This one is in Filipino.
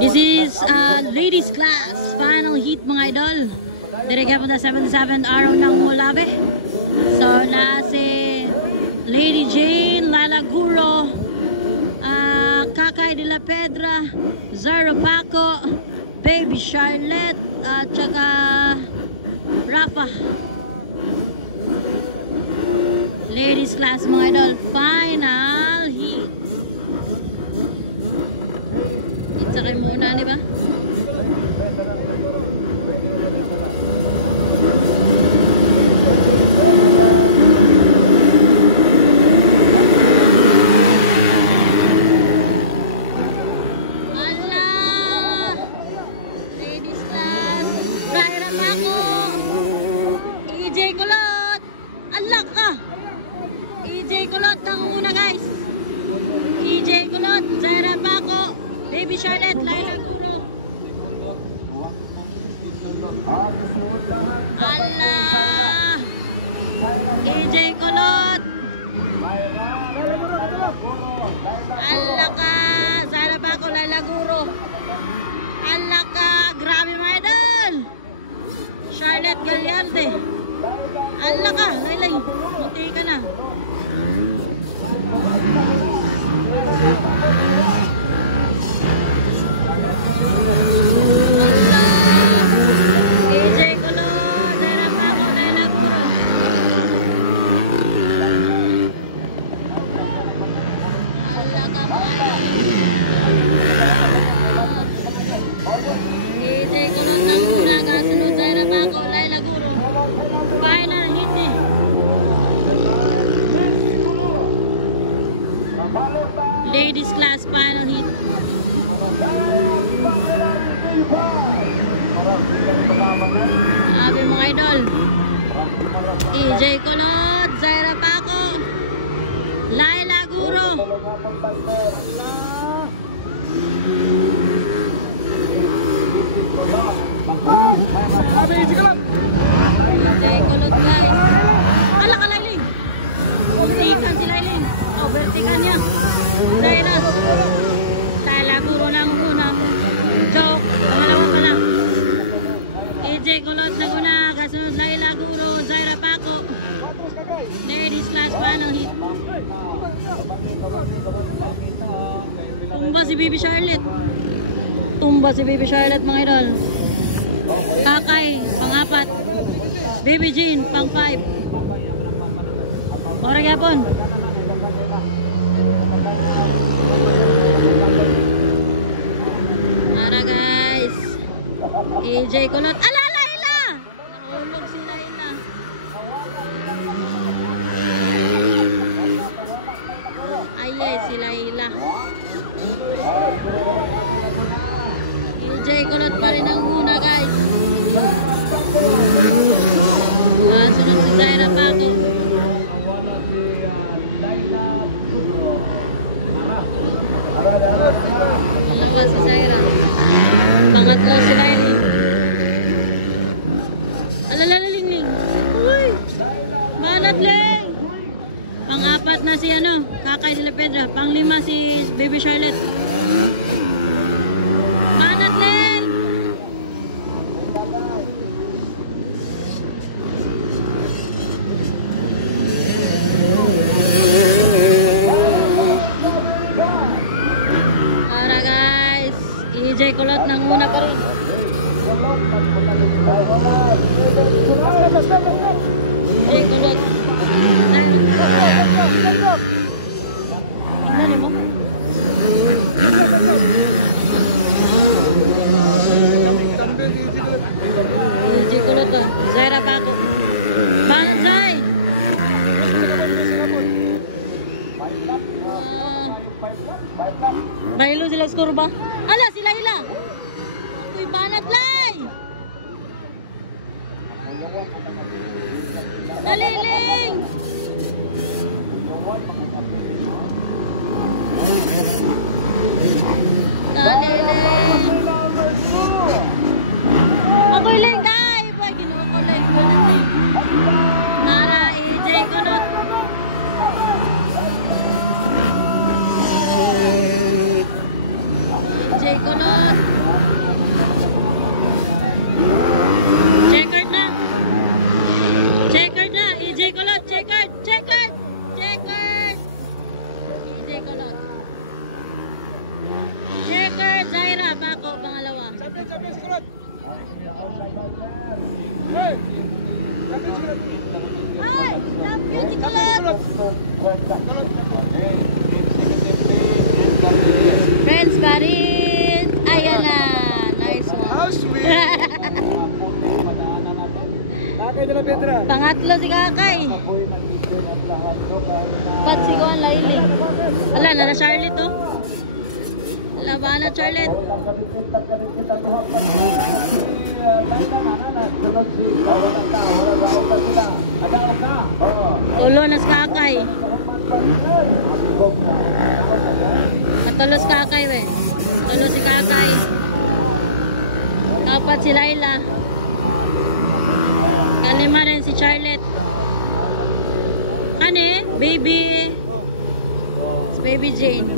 This is ladies class, final heat mga idol. Dirigya po na 77 araw ng Molabe. So na si Lady Jane, Lala Guro, Kakay de la Pedra, Zara Paco, Baby Charlotte, at saka Rafa. Ladies class mga idol, final heat. Sakay muna, di ba? Allah! Ladies class, Zaira Paco, EJ Kulot, Allah ka! EJ Kulot ang una guys. EJ Kulot, Zaira Paco, Baby Charlotte, Laila Guro. Allah! EJ Kulot. Allah ka! Zara Paco, Laila Guro. Allah ka! Grabe mga idol! Charlotte Gallarde. Allah ka! Lailay, muti ka na. Ladies class final heat. Sabi mga idol, EJ Kulot, Zaira Paco, Laila Guro. EJ Kulot guys. Ala ka Lailing. Vertikan si Lailing. Oh, vertikan niya. Laila Guro ng unang joke. Pangalawa pa lang. EJ Kulot na una. Kasunod Laila Guro, Zaira Paco. Ladies class final heat. Tumba si Baby Charlotte. Tumba si Baby Charlotte mga idol. Kakay pang-4. Baby Jean pang-5. Ora gapon. Tara guys. EJ Kulot. Ala Laila! Nahulog si Laila. Ay si Laila. EJ Kulot pa rin ang una guys. Sunod si Zaira Paco. Pangalawa si Zaira. Pangatlo si Laila. Alalaling. Uy! Manat Ling! Pang-4 na si Kakay de la Pedra. Pang-5 si Baby Charlotte. Manat Ling! EJ Kulot ng una pa rin. EJ Kulot. Tingnan mo. EJ Kulot ah. Zaira Paco. Banzai. Mahilo sila skor ba? Ala, si Laila! Uy, banat Lai! Daliling! Daliling! Ako'y Ling, day! Boy, ginawa ko Ling. Nara, EJ Kulot. EJ Kulot. Ay, love you, Nicolette. Friends, Karin. Ayan na. Nice one. How sweet! Kakay na Petra. Pangatlo si Kakay. Patsiguan Lailing. Ala, na Charlotte oh. Laban na Charlotte. Tulo na si Kakay. Katulos Kakay we. Tulo si Kakay. Kapat si Laila. Kalima rin si Charlotte. Ano eh? Baby. Baby Jane.